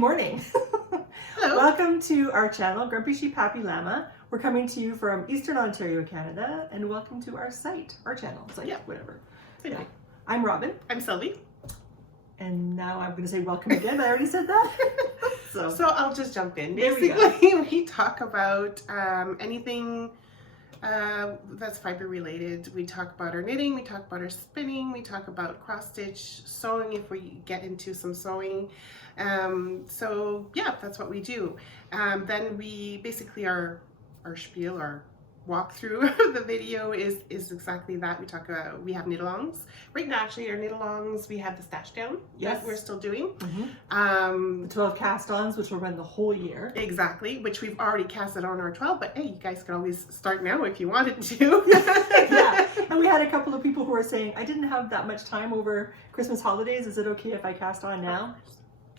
morning. Hello. Welcome to our channel, Grumpy Sheep Happy Llama. We're coming to you from Eastern Ontario, Canada, and welcome to our site, our channel, site, Yeah. whatever. Same Yeah. thing. I'm Robin, I'm Sylvie. and now I'm going to say welcome again, but I already said that. So I'll just jump in. There we go. Basically, we talk about anything that's fiber related. We talk about our knitting, we talk about our spinning, we talk about cross stitch, sewing if we get into some sewing. So yeah, that's what we do. Then we basically our spiel, our walkthrough of the video is exactly that. We talk about, we have knit-alongs. Right now, actually, our knit-alongs, we have the stash down that we're still doing. The 12 cast-ons, which will run the whole year. Exactly, which we've already casted on our 12, but hey, you guys can always start now if you wanted to. Yeah, and we had a couple of people who were saying, I didn't have that much time over Christmas holidays. Is it okay if I cast on now?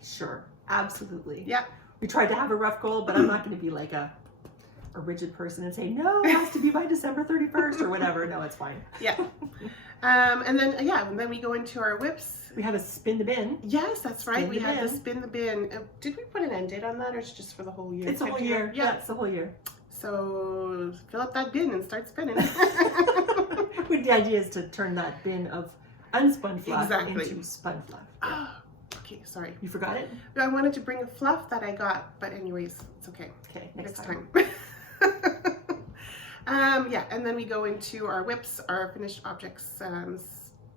Sure, absolutely. Yeah. We tried to have a rough goal, but I'm not going to be like a rigid person and say, no, it has to be by December 31st or whatever. No, it's fine. Yeah. And then we go into our whips. We have a spin the bin. Yes, that's right. Spin We the have the bin. Spin the bin. Did we put an end date on that, or it's just for the whole year? It's a whole year. Yeah, it's the whole year. So fill up that bin and start spinning. The idea is to turn that bin of unspun fluff Exactly. into spun fluff. Oh, okay, sorry. You forgot it? I wanted to bring a fluff that I got, but anyways, it's okay. Okay, next time. Yeah, and then we go into our whips, our finished objects,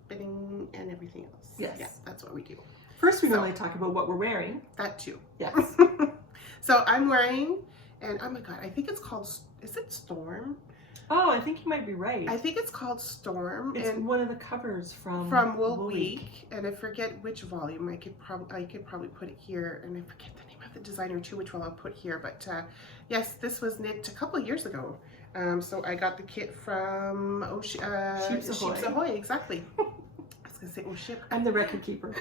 spinning, and everything else. Yes. Yeah, that's what we do. First, we normally talk about what we're wearing. That too. Yes. So I'm wearing, and oh my god, I think it's called, is it Storm? Oh, I think you might be right. I think it's called Storm. It's and one of the covers from Wool Week, and I forget which volume. I could probably put it here, and I forget the name of the designer too, which one I'll put here. But yes, this was knit a couple of years ago. So I got the kit from Sheep's Ahoy, exactly. I was gonna say oh ship. I'm the record keeper.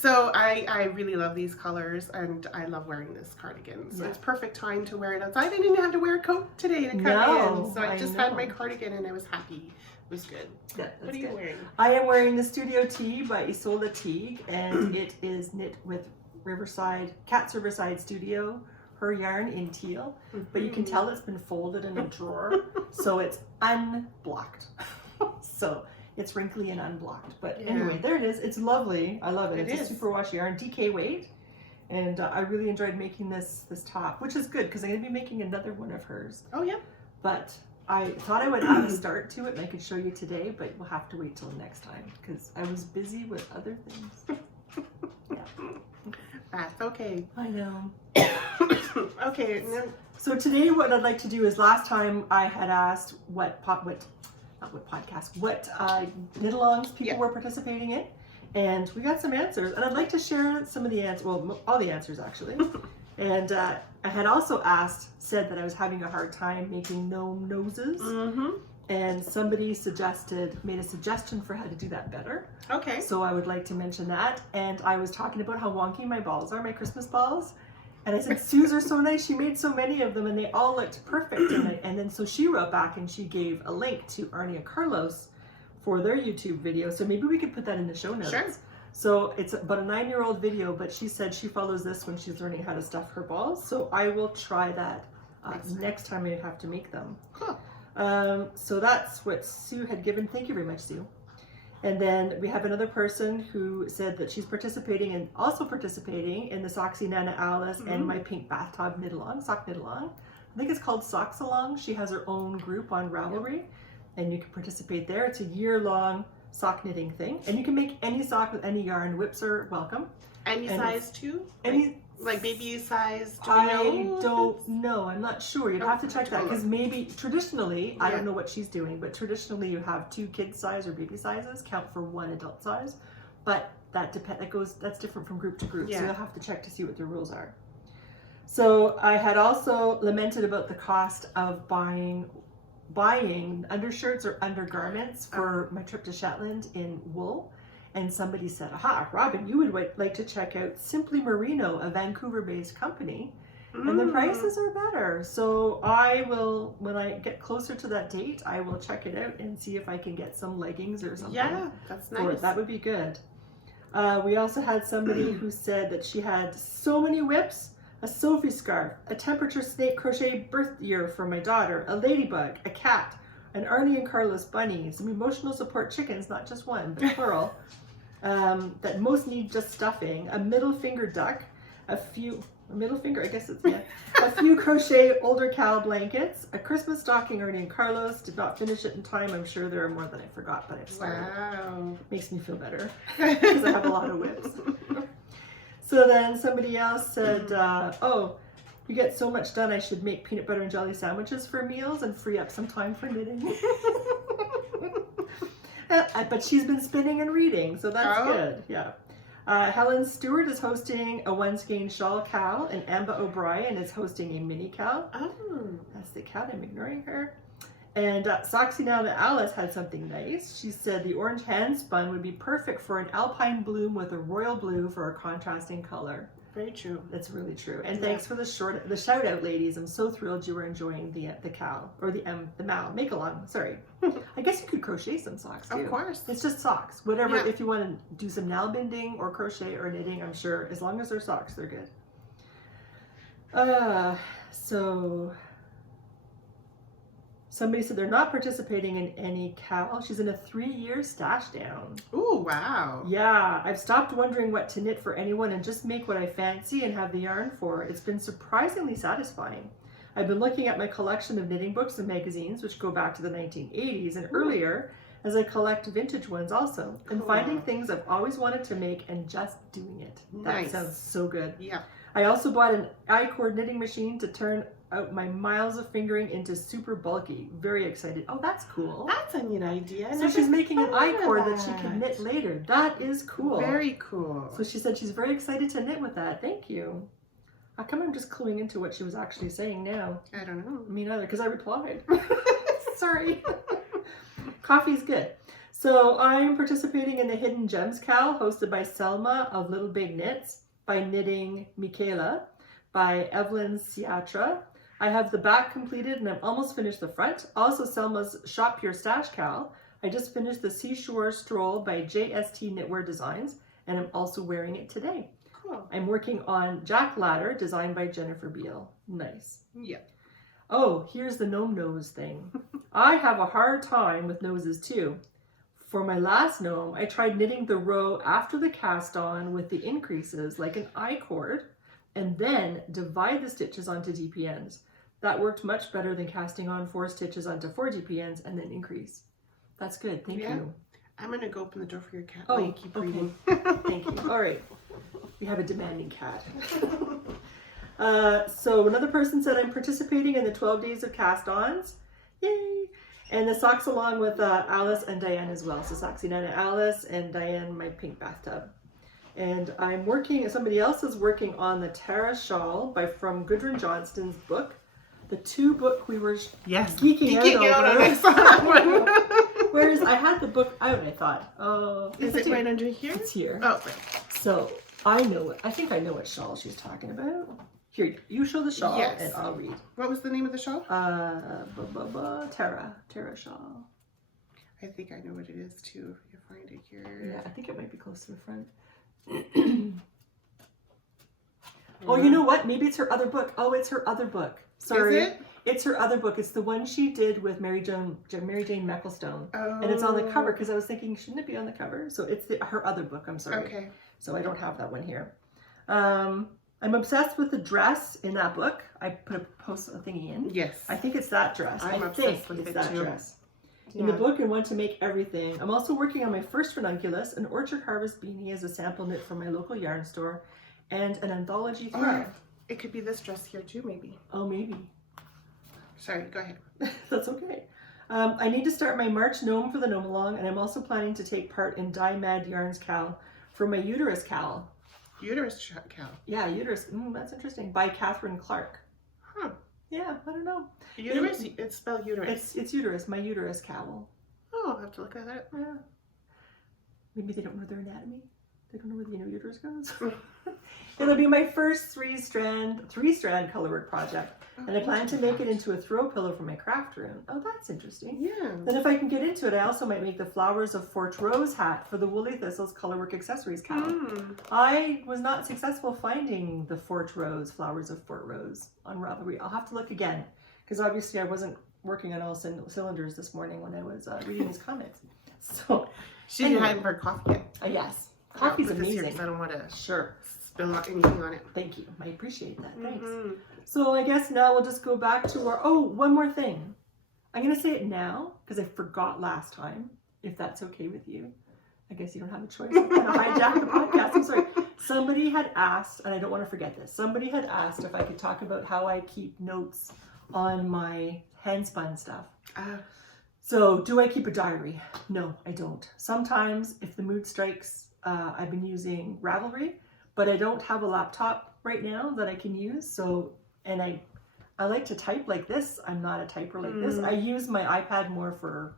So I really love these colors, and I love wearing this cardigan. So Yeah. it's perfect time to wear it outside. I didn't have to wear a coat today to come in. So I just had my cardigan and I was happy. It was good. Yeah, What are you wearing? I am wearing the Studio Tee by Isola Teague, and it is knit with Cat's Riverside Studio, her yarn in teal. But you can tell it's been folded in a drawer, so it's unblocked. So it's wrinkly and unblocked. But anyway, there it is. It's lovely. I love it. It's a superwash yarn, DK weight. And I really enjoyed making this top, which is good because I'm going to be making another one of hers. Oh, yeah. But I thought I would add a start to it and I could show you today, but we'll have to wait till next time because I was busy with other things. Yeah. That's okay. I know. Okay. So today what I'd like to do is, last time I had asked what knit-alongs people were participating in, and we got some answers, and I'd like to share some of the answers, well, all the answers actually. And I had also said that I was having a hard time making gnome noses, and somebody made a suggestion for how to do that better. Okay. So I would like to mention that, and I was talking about how wonky my balls are, my Christmas balls. And I said, Sue's are so nice. She made so many of them and they all looked perfect. And then so she wrote back and she gave a link to Arnie and Carlos for their YouTube video. So maybe we could put that in the show notes. Sure. So it's about a 9-year-old video, but she said she follows this when she's learning how to stuff her balls. So I will try that next time I have to make them. Cool. So that's what Sue had given. Thank you very much, Sue. And then we have another person who said that she's participating in the Soxy Nana Alice and my pink bathtub knit-along, sock knit-along. I think it's called Socks Along. She has her own group on Ravelry, and you can participate there. It's a year-long sock knitting thing, and you can make any sock with any yarn. Whips are welcome. Any size too? Like baby size? I don't know. I'm not sure. You'd have to check that because maybe traditionally, I don't know what she's doing, but traditionally you have 2 kid size or baby sizes count for 1 adult size. But that's different from group to group. So you'll have to check to see what the rules are. So I had also lamented about the cost of buying undershirts or undergarments for my trip to Shetland in wool. And somebody said, aha, Robin, you would like to check out Simply Merino, a Vancouver-based company, and the prices are better. So I will, when I get closer to that date, I will check it out and see if I can get some leggings or something. Yeah, that's nice. That would be good. We also had somebody who said that she had so many whips, a Sophie scarf, a temperature snake crochet birth year for my daughter, a ladybug, a cat, an Arnie and Carlos bunny, some emotional support chickens, not just one, but plural, that most need just stuffing, a middle finger duck, a few crochet older cow blankets, a Christmas stocking, Arnie and Carlos. Did not finish it in time. I'm sure there are more than I forgot, but I've started. Wow. Makes me feel better because I have a lot of whips. So then somebody else said, oh, you get so much done, I should make peanut butter and jelly sandwiches for meals and free up some time for knitting. But she's been spinning and reading, so that's good. Yeah. Helen Stewart is hosting a one skein shawl cow, and Amba O'Brien is hosting a mini cow. Oh. That's the cat, I'm ignoring her. And Soxinana and Alice had something nice. She said the orange hand spun would be perfect for an alpine bloom with a royal blue for a contrasting color. Very true. That's really true. And thanks for the shout out, ladies. I'm so thrilled you were enjoying the cow or the mal make along. Sorry. I guess you could crochet some socks too. Of course. It's just socks. Whatever. Yeah. If you want to do some nail binding or crochet or knitting, I'm sure as long as they're socks, they're good. So somebody said they're not participating in any cow. She's in a 3-year stash down. Ooh, wow. Yeah, I've stopped wondering what to knit for anyone and just make what I fancy and have the yarn for. It's been surprisingly satisfying. I've been looking at my collection of knitting books and magazines, which go back to the 1980s and earlier, as I collect vintage ones also, and finding things I've always wanted to make and just doing it. That sounds so good. Yeah. I also bought an I-cord knitting machine to turn out my miles of fingering into super bulky. Very excited. Oh, that's cool. That's a neat idea. So she's making an I-cord that she can knit later. That is cool. Very cool. So she said she's very excited to knit with that. Thank you. How come I'm just cluing into what she was actually saying now? I don't know. Me neither, because I replied. Sorry. Coffee's good. So I'm participating in the Hidden Gems Cow hosted by Selma of Little Big Knits, by Knitting Michaela, by Evelyn Siatra. I have the back completed and I'm almost finished the front. Also Selma's Shop Your Stash Cow. I just finished the Seashore Stroll by JST Knitwear Designs and I'm also wearing it today. Cool. I'm working on Jack Ladder designed by Jennifer Beal. Nice. Yeah. Oh, here's the gnome nose thing. I have a hard time with noses too. For my last gnome, I tried knitting the row after the cast on with the increases like an I-cord and then divide the stitches onto DPNs. That worked much better than casting on 4 stitches onto 4 DPNs and then increase. That's good. Thank you. I'm going to go open the door for your cat. Oh, you keep reading. Thank you. All right. We have a demanding cat. So another person said, I'm participating in the 12 days of cast-ons. Yay! And the socks along with Alice and Diane as well. So Soxinana Alice and Diane, my pink bathtub. And I'm working, somebody else is working on the Tara shawl from Gudrun Johnston's book. The 2 book we were geeking out over. I saw that one. Whereas I had the book out and I thought, oh. Is it right under here? It's here. Oh, right. So I think I know what shawl she's talking about. Here, you show the shawl and I'll read. What was the name of the shawl? Tara shawl. I think I know what it is too. If you find it here. Yeah, I think it might be close to the front. Oh, you know what? Maybe it's her other book. Oh, it's her other book. Sorry. Is it? It's her other book. It's the one she did with Mary Jane Meckelstone. Oh. And it's on the cover because I was thinking, shouldn't it be on the cover? So it's her other book. I'm sorry. Okay. So I don't have that one here. I'm obsessed with the dress in that book. I put a thingy in. Yes. I think it's that dress. I'm obsessed with it too. Dress. In the book, I want to make everything. I'm also working on my first ranunculus, an Orchard Harvest beanie as a sample knit from my local yarn store, and an anthology thread. It could be this dress here too, maybe. Oh, maybe. Sorry, go ahead. That's okay. I need to start my March gnome for the gnome along, and I'm also planning to take part in Dye Mad Yarns cowl for my uterus cowl. Uterus cowl. Yeah, uterus. That's interesting. By Catherine Clark. Huh. Yeah, I don't know. Uterus? It's spelled uterus. It's uterus, my uterus cowl. Oh, I'll have to look at that. Yeah. Maybe they don't know their anatomy. They don't know where the inner uterus goes. It'll be my first three-strand colorwork project. And I plan to make it into a throw pillow for my craft room. Oh, that's interesting. Yeah. Then if I can get into it, I also might make the flowers of Fort Rose hat for the Woolly Thistles Colorwork Accessories cowl. I was not successful finding the Fort Rose, Flowers of Fort Rose on Ravelry. I'll have to look again, because obviously I wasn't working on all cylinders this morning when I was reading these comments. So She didn't have her coffee yet. Yes. Coffee's Put this here amazing. 'cause I don't want to Sure. spill anything on it. Thank you. I appreciate that. Thanks. Mhm. So I guess now we'll just go back to our, oh, one more thing. I'm going to say it now because I forgot last time, if that's okay with you. I guess you don't have a choice. I'm going to hijack the podcast. I'm sorry. Somebody had asked, and I don't want to forget this, somebody had asked if I could talk about how I keep notes on my hand-spun stuff. So do I keep a diary? No, I don't. Sometimes if the mood strikes, I've been using Ravelry, but I don't have a laptop right now that I can use. So, and I like to type like this. I'm not a typer like this. I use my iPad more for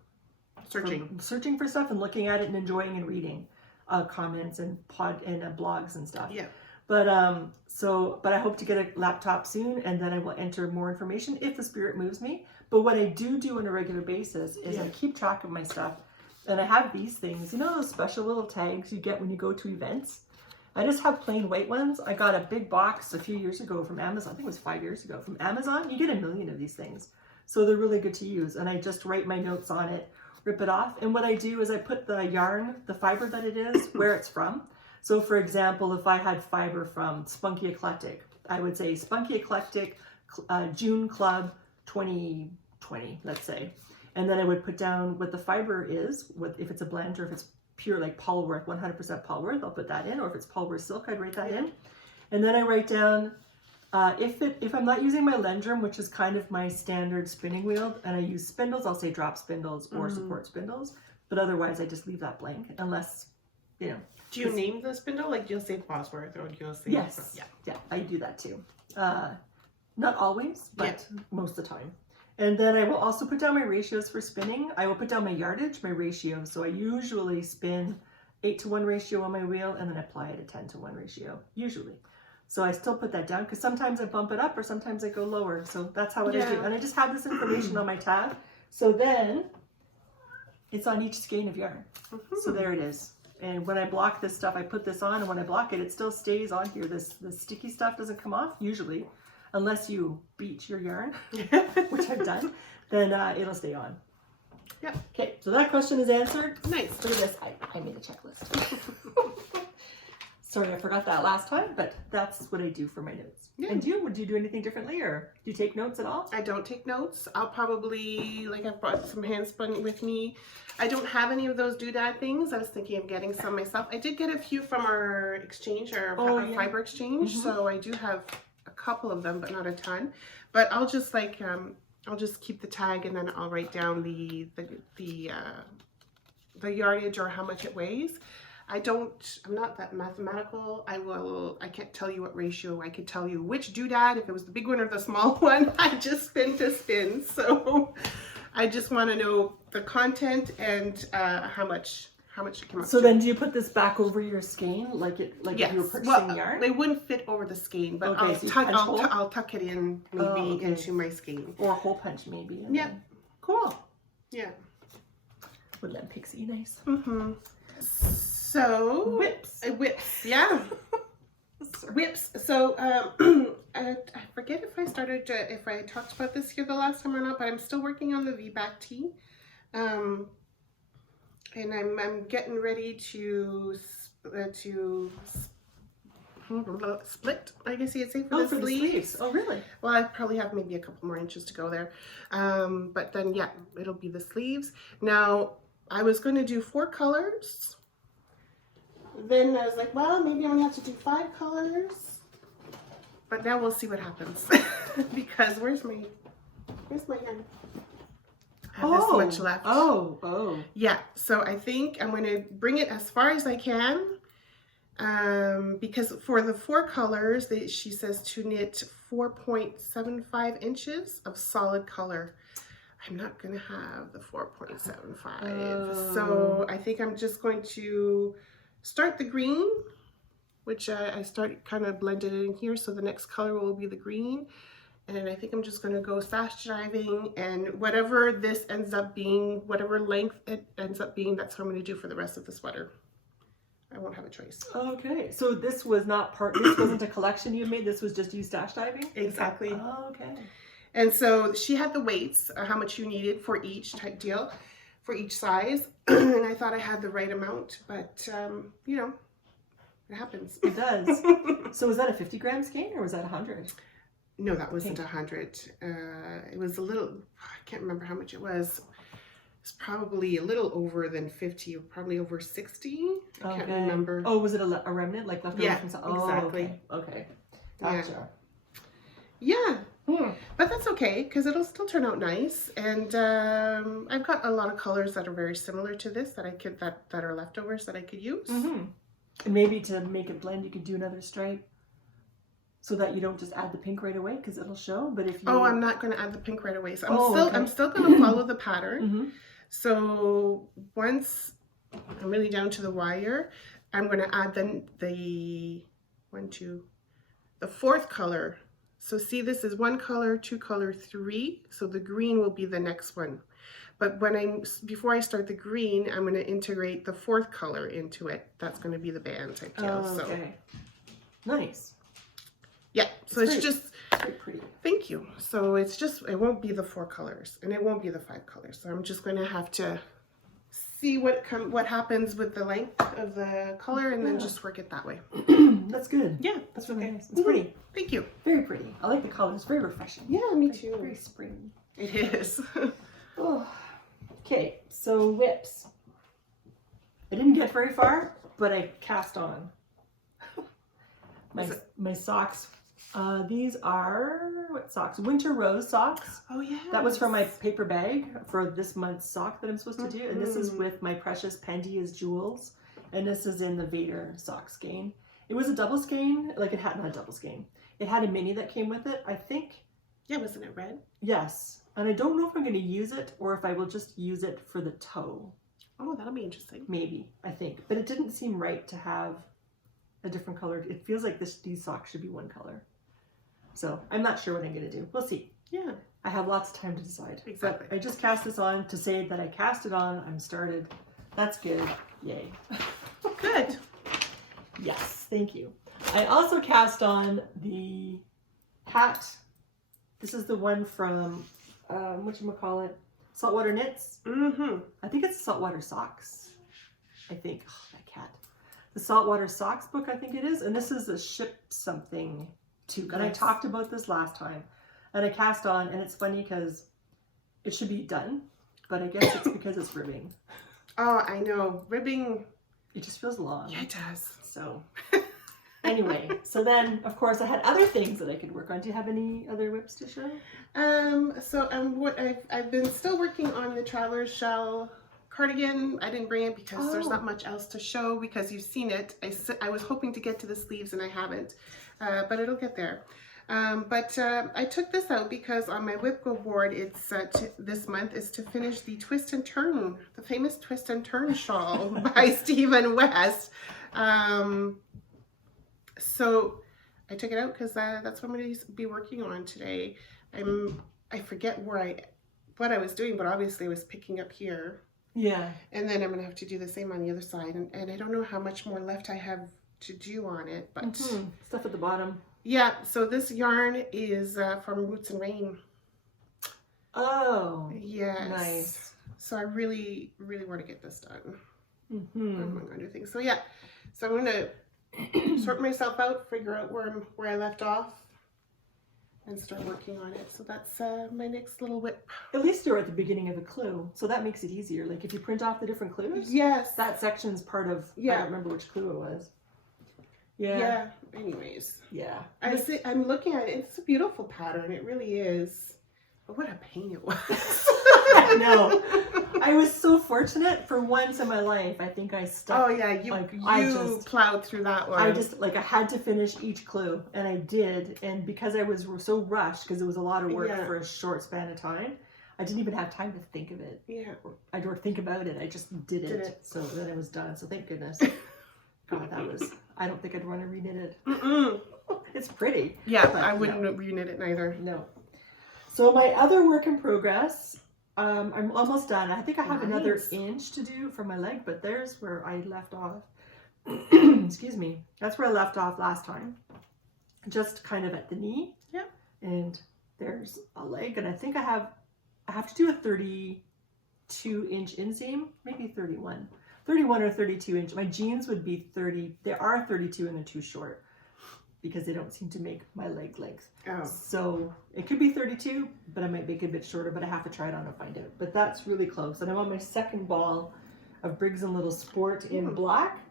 searching for stuff and looking at it and enjoying and reading comments and blogs and stuff. Yeah. But but I hope to get a laptop soon, and then I will enter more information if the spirit moves me. But what I do on a regular basis is I keep track of my stuff, and I have these things, you know, those special little tags you get when you go to events. I just have plain white ones. I got a big box a few years ago from Amazon. I think it was 5 years ago from Amazon. You get 1 million of these things, so they're really good to use. And I just write my notes on it, rip it off, and what I do is I put the yarn, the fiber that it is, where it's from. So for example, if I had fiber from Spunky Eclectic, I would say Spunky Eclectic June Club 2020, let's say. And then I would put down what the fiber is, if it's a blend or if it's pure like Polworth, 100% Polworth, I'll put that in. Or if it's Polworth Silk, I'd write that in. And then I write down, if I'm not using my Lendrum, which is kind of my standard spinning wheel, and I use spindles, I'll say drop spindles or support spindles. But otherwise, I just leave that blank unless, you know. Do you name the spindle? Like you'll say Bosworth or you'll say... Yes. Yeah, I do that too. Not always, but most of the time. And then I will also put down my ratios for spinning. I will put down my yardage, my ratio. So I usually spin 8-to-1 ratio on my wheel and then apply it a 10-to-1 ratio, usually. So I still put that down because sometimes I bump it up or sometimes I go lower. So that's how I do. And I just have this information on my tab. So then it's on each skein of yarn. So there it is. And when I block this stuff, I put this on, and when I block it, it still stays on here. This sticky stuff doesn't come off, usually, unless you beat your yarn, which I've done, then it'll stay on. Yep. Okay, so that question is answered. Nice. Look at this. I made a checklist. Sorry, I forgot that last time, but that's what I do for my notes. Yeah. And would you do anything differently, or do you take notes at all? I don't take notes. I'll probably, like I've brought some hand spun with me. I don't have any of those doodad things. I was thinking of getting some myself. I did get a few from our exchange, our fiber exchange. So I do have a couple of them, but not a ton. But I'll just like, I'll just keep the tag and then I'll write down the yardage or how much it weighs. I'm not that mathematical. I can't tell you what ratio. I could tell you which doodad, if it was the big one or the small one. I just spin to spin. So I just want to know the content and how much it came up So to. then do you put this back over your skein like if you were purchasing yarn? They wouldn't fit over the skein, but Okay, I'll tuck it in maybe into my skein. Or a hole punch maybe. Yeah. Then... Cool. Yeah. Would that pixie nice? Mm-hmm. So whips. Whips, yeah. Whips. So I forget if I talked about this here the last time or not, but I'm still working on the V-back tee. And I'm getting ready to split, I guess you'd say, for the sleeves. Oh, really? Well, I probably have maybe a couple more inches to go there. But then, yeah, it'll be the sleeves. Now, I was going to do 4 colors. Then I was like, well, maybe I'm going to have to do 5 colors. But now we'll see what happens. Because where's my yarn? I have this much left. Oh. Yeah, so I think I'm going to bring it as far as I can. Because for the 4 colors, she says to knit 4.75 inches of solid color. I'm not going to have the 4.75. So I think I'm just going to start the green, which I start kind of blended in here. So the next color will be the green. And I think I'm just going to go sash driving, and whatever this ends up being, whatever length it ends up being, that's what I'm going to do for the rest of the sweater. I won't have a choice. Okay, so this was not this wasn't a collection you made, this was just you stash diving? Exactly. Oh, okay. And so she had the weights, how much you needed for each type deal, for each size. And I thought I had the right amount, but you know, it happens. It does. So was that a 50 gram skein or was that 100? No, that wasn't 100. It was a little, I can't remember how much it was. It's probably a little over than 50, probably over 60. I can't remember. Oh, was it a remnant, like left over from something? Exactly. Okay. Gotcha. Yeah. But that's okay, because it'll still turn out nice. And I've got a lot of colors that are very similar to this that I could that are leftovers that I could use. And maybe to make it blend, you could do another stripe, so that you don't just add the pink right away, because it'll show. But if you... Oh, I'm not going to add the pink right away. So I'm still going to follow the pattern. So once I'm really down to the wire, I'm going to add the fourth color. So see, this is 1 color, 2 color, 3. So the green will be the next one. But before I start the green, I'm going to integrate the 4th color into it. That's going to be the band type deal. Okay. Nice. Yeah, so it's just very pretty. Thank you. So it won't be the 4 colors, and it won't be the 5 colors. So I'm just going to have to see what happens with the length of the color, and then just work it that way. That's good. Yeah, that's really nice. It's pretty. Thank you. Very pretty. I like the color. It's very refreshing. Yeah, me too. Very spring. It is. Oh. Okay, so whips. I didn't get very far, but I cast on. My socks. These are, what socks? Winter Rose socks. Oh, yeah. That was from my paper bag for this month's sock that I'm supposed to do. And this is with my precious Pandia's Jewels. And this is in the Vader sock skein. It was a double skein. Like, it had not a double skein. It had a mini that came with it, I think. Yeah, wasn't it red? Yes. And I don't know if I'm going to use it or if I will just use it for the toe. Oh, that'll be interesting. Maybe, I think. But it didn't seem right to have a different color. It feels like these socks should be one color. So I'm not sure what I'm going to do. We'll see. Yeah. I have lots of time to decide. Exactly. But I just cast this on to say that I cast it on. I'm started. That's good. Yay. Good. Yes, thank you. I also cast on the hat. This is the one from, whatchamacallit, Saltwater Knits. I think it's Saltwater Socks. I think. Oh, that cat. The Saltwater Socks book, I think it is. And this is a ship something too. And I talked about this last time. And I cast on, and it's funny because it should be done, but I guess it's because it's ribbing. Oh, I know. Ribbing. It just feels long. Yeah, it does. So anyway, so then of course I had other things that I could work on. Do you have any other whips to show? What I've been still working on the Traveler's Shell cardigan. I didn't bring it because there's not much else to show because you've seen it. I was hoping to get to the sleeves and I haven't, but it'll get there. I took this out because on my whip go board, it's this month is to finish the twist and turn, the famous twist and turn shawl by Stephen West. So I took it out because that's what I'm going to be working on today. I forget what I was doing, but obviously I was picking up here. Yeah. And then I'm going to have to do the same on the other side. And I don't know how much more left I have to do on it, but stuff at the bottom. Yeah, so this yarn is from Roots and Rain. Oh, yes. Nice. So I really, really want to get this done. I'm going to do things. So yeah, so I'm going to sort myself out, figure out where I left off, and start working on it. So that's my next little whip. At least you're at the beginning of a clue, so that makes it easier. Like if you print off the different clues, yes, that section's part of. I don't remember which clue it was. Yeah. Anyways. Yeah. I'm looking at it. It's a beautiful pattern. It really is. But what a pain it was. I know. I was so fortunate for once in my life. I think I stuck. Oh yeah, you plowed through that one. I had to finish each clue, and I did. And because I was so rushed, because it was a lot of work for a short span of time, I didn't even have time to think of it. Yeah. I don't think about it. I just did it. So then it was done. So thank goodness. God, I don't think I'd want to reknit it. Mm-mm. It's pretty. Yeah, But I wouldn't reknit it neither. No. So my other work in progress, I'm almost done. I think I have another inch to do for my leg, but there's where I left off. Excuse me. That's where I left off last time. Just kind of at the knee. Yeah. And there's a leg, and I think I have to do a 32-inch inseam, maybe 31 or 32 inch. My jeans would be 30. They are 32 and they're too short because they don't seem to make my leg length. Oh. So it could be 32, but I might make it a bit shorter, but I have to try it on and find out. But that's really close. And I'm on my second ball of Briggs & Little Sport in black.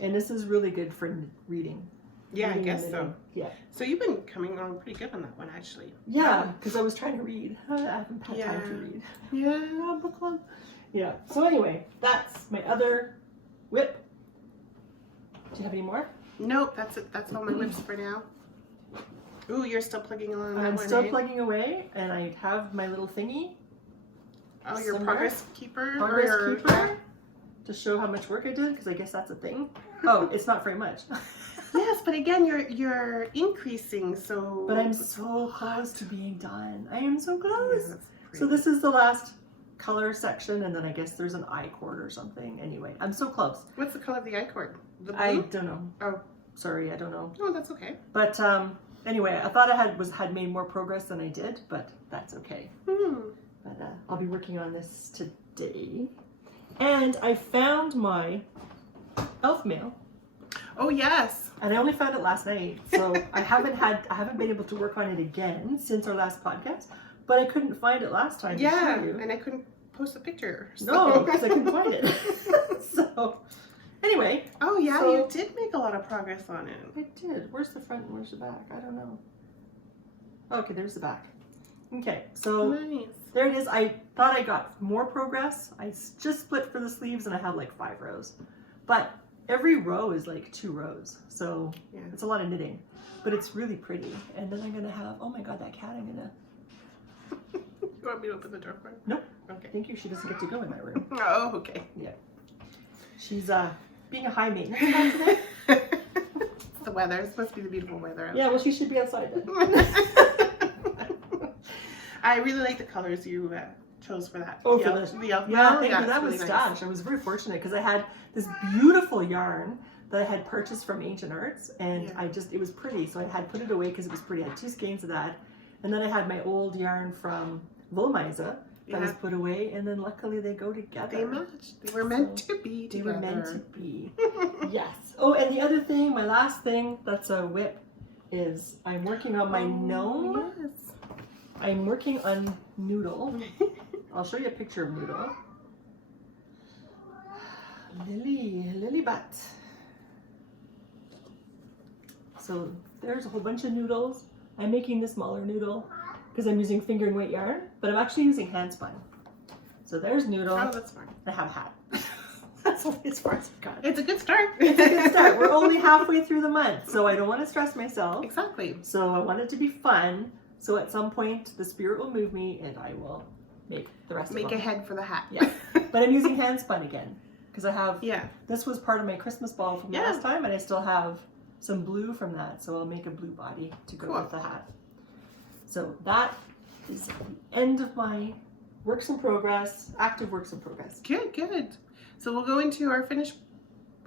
And this is really good for reading. Yeah, I guess so. Yeah. So you've been coming on pretty good on that one, actually. Yeah, because I was trying to read. I haven't had time to read. Yeah, book club. Yeah. So anyway, that's my other whip. Do you have any more? Nope, that's it. That's all my whips for now. Ooh, you're still plugging along that I'm one, still eh? plugging away, and I have my little thingy. Oh, your somewhere. progress keeper? Progress keeper. To show how much work I did, because I guess that's a thing. Oh, it's not very much. Yes, but again, you're increasing, so... But I'm so close to being done. I am so close. Yeah, so this is the last color section, and then I guess there's an I cord or something. Anyway, I'm so close. What's the color of the I cord? The blue? I don't know. Oh. Sorry, I don't know. Oh, that's okay. But anyway, I thought I had made more progress than I did, but that's okay. But I'll be working on this today. And I found my elf mail. Oh yes. And I only found it last night, so I haven't been able to work on it again since our last podcast. But I couldn't find it last time. Yeah, to show you. and I couldn't post a picture. So. No, because I couldn't find it. So anyway. Oh yeah, so, you did make a lot of progress on it. I did. Where's the front and where's the back? I don't know. Okay, there's the back. Okay, so nice. There it is. I thought I got more progress. I just split for the sleeves and I have like 5 rows. But every row is like 2 rows. So yeah, it's a lot of knitting. But it's really pretty. And then I'm going to have, oh my God, that cat, I'm going to... You want me to open the door for her? Nope. Okay. Thank you. She doesn't get to go in my room. Oh, okay. Yeah. She's being a high maintenance cat today. It's the weather. It's supposed to be the beautiful weather. Yeah, well, she should be outside then. I really like the colors you chose for that. Oh, the for elf, the the elf. yeah, Oh, thank you. That it's was really stash. nice. I was very fortunate because I had this beautiful yarn that I had purchased from Ancient Arts, and Yeah. it was pretty, so I had put it away because it was pretty. I had 2 skeins of that, and then I had my old yarn from Volmaiza that was put away, and then luckily they go together. They matched. They were meant to be They together. were meant to be. Yes. Oh, and the other thing, my last thing that's a whip is I'm working on my gnome. Yes. I'm working on Noodle. I'll show you a picture of Noodle. Lily butt. So there's a whole bunch of noodles. I'm making the smaller noodle because I'm using fingering weight yarn, but I'm actually using hand spun. So there's Noodle. Oh, that's fine. I have a hat. That's only as far as I've got. It's a good start. It's a good start. We're only halfway through the month, so I don't want to stress myself. Exactly. So I want it to be fun. So at some point, the spirit will move me, and I will make the rest of them. Make a head for the hat. Yeah. But I'm using hand spun again because I have. Yeah. This was part of my Christmas ball from last time, and I still have some blue from that, so I'll make a blue body to go with the hat. So that is the end of my works in progress, active works in progress. Good, good. So we'll go into our finished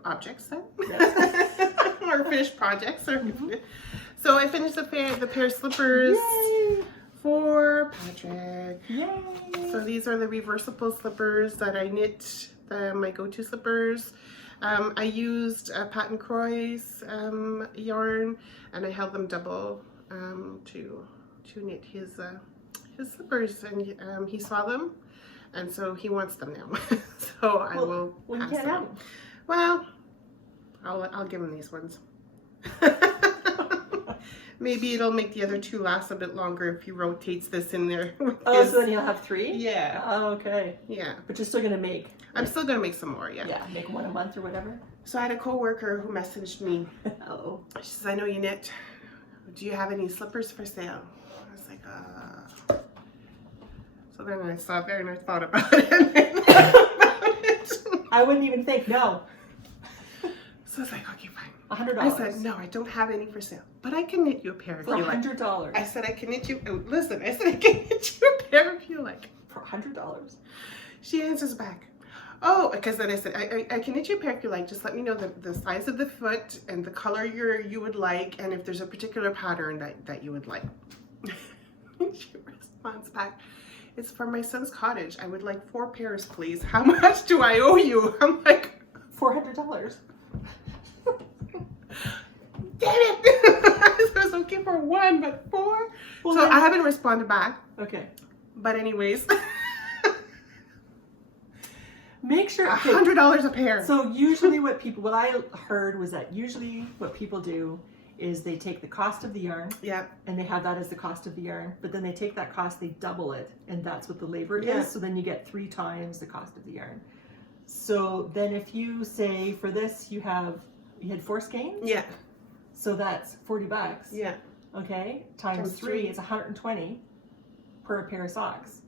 objects then. Yes. Our finished projects. So I finished the pair of slippers. Yay! For Patrick. Yay! So these are the reversible slippers that I knit, my go-to slippers. I used Patent Croix yarn, and I held them double to knit his slippers, and he saw them, and so he wants them now. So I will pass you can't them. have them. Well, I'll give him these ones. Maybe it'll make the other 2 last a bit longer if he rotates this in there. Oh, so then you'll have 3? Yeah. Oh, okay. Yeah. But you're still going to make... I'm still going to make some more, yeah. Yeah, make 1 a month or whatever. So I had a coworker who messaged me. Oh. She says, I know you knit. Do you have any slippers for sale? I was like, So then I sat there and I thought about it. I wouldn't even think, no. So I was like, okay, fine. $100. I said, no, I don't have any for sale, but I can knit you a pair if For you like. $100. I said, I can knit you, oh, listen, I said, I can knit you a pair if you like. For $100. She answers back, oh, because then I said, I can knit you a pair if you like. Just let me know the size of the foot and the color you would like, and if there's a particular pattern that you would like. She responds back, it's for my son's cottage. I would like 4 pairs, please. How much do I owe you? I'm like, $400. damn it! So it's okay for 1, but 4? Well, so then- I haven't responded back. Okay. But anyways, Make sure. Okay. $100 a pair. So usually what I heard was that usually what people do is they take the cost of the yarn Yeah. and they have that as the cost of the yarn, but then they take that cost, they double it, and that's what the labor Yeah. is. So then you get 3 times the cost of the yarn. So then if you say for this you had 4 skeins, Yeah. so that's $40. Yeah. Okay, times Times 3 3. is $120 per pair of socks,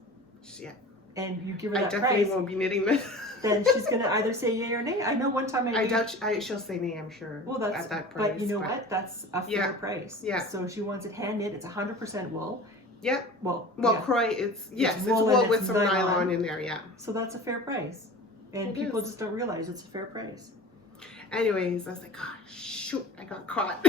Yeah. and you give her I that definitely price. won't be knitting this. Then she's gonna either say yay or nay. I know one time I doubt she'll say nay, I'm sure. Well, that's at that price. but you know what? That's a fair Yeah. price. Yeah. So she wants it hand knit. It's 100% wool. Yeah. Well, Well, yeah. Croy, it's wool wool and with it's some nylon. nylon in there, yeah. So that's a fair price, and It people is. just don't realize it's a fair price. Anyways, I was like, oh, shoot, I got caught.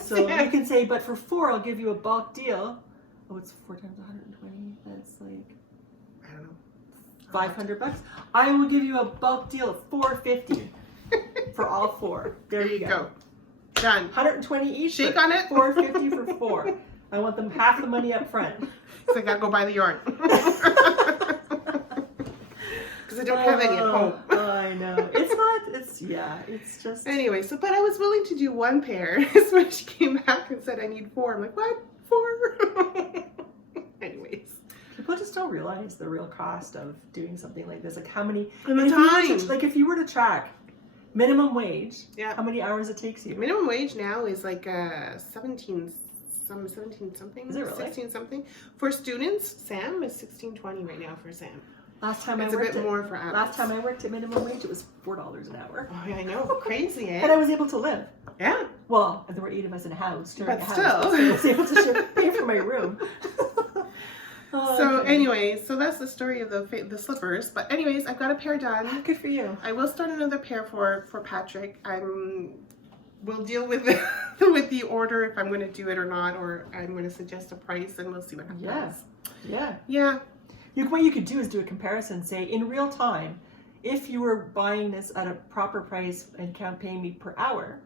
So you can say, but for 4, I'll give you a bulk deal. Oh, it's 4 times 120. That's like I don't know. $500. I will give you a bulk deal of $450 for all 4. There you go. Done. 120 each. Shake but on it. $450 for 4. I want them half the money up front. So I gotta go buy the yarn. Because I don't have any at home. I know. It's not, it's just. Anyway, but I was willing to do 1 pair. So when she came back and said, I need 4, I'm like, what? 4? Anyways. People just don't realize the real cost of doing something like this. Like how many. And the if you were to- time. like if you were to track minimum wage, Yeah. how many hours it takes you. Minimum wage now is like 17 something. Is it really? 16 something. For students, Sam is 16.20 right now for Sam. Last time It's I a worked bit more for adults. Last time I worked at minimum wage, it was $4 an hour. Oh, yeah, I know. Crazy, And I eh? was able to live. Yeah. Well, there were 8 of us in a house, sharing But a house. still. So I was able to pay for my room. So Okay. anyways, so that's the story of the slippers. But anyways, I've got a pair done. Good for you. I will start another pair for Patrick. We'll deal with the, with the order if I'm going to do it or not, or I'm going to suggest a price and we'll see what happens. Yes. Yeah. Yeah. What you could do is do a comparison. Say in real time, if you were buying this at a proper price and paying me per hour,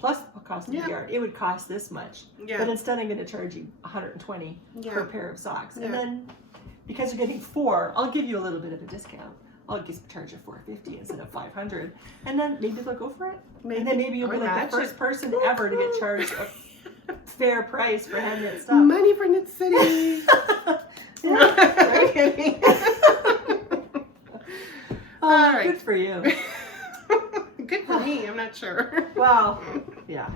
plus the cost of Yeah. the yard, it would cost this much. Yeah. But instead, I'm going to charge you $120 Yeah. per pair of socks, Yeah. and then because you're getting 4, I'll give you a little bit of a discount. I'll just charge you $450 instead of $500, and then maybe they'll go for it. And then maybe you'll be like Imagine. the first person ever to get charged a fair price for handmade stuff. Money for Knit City. Yeah. I'm kidding. Oh, All right. good for you. Good for me. I'm not sure. Wow. Yeah,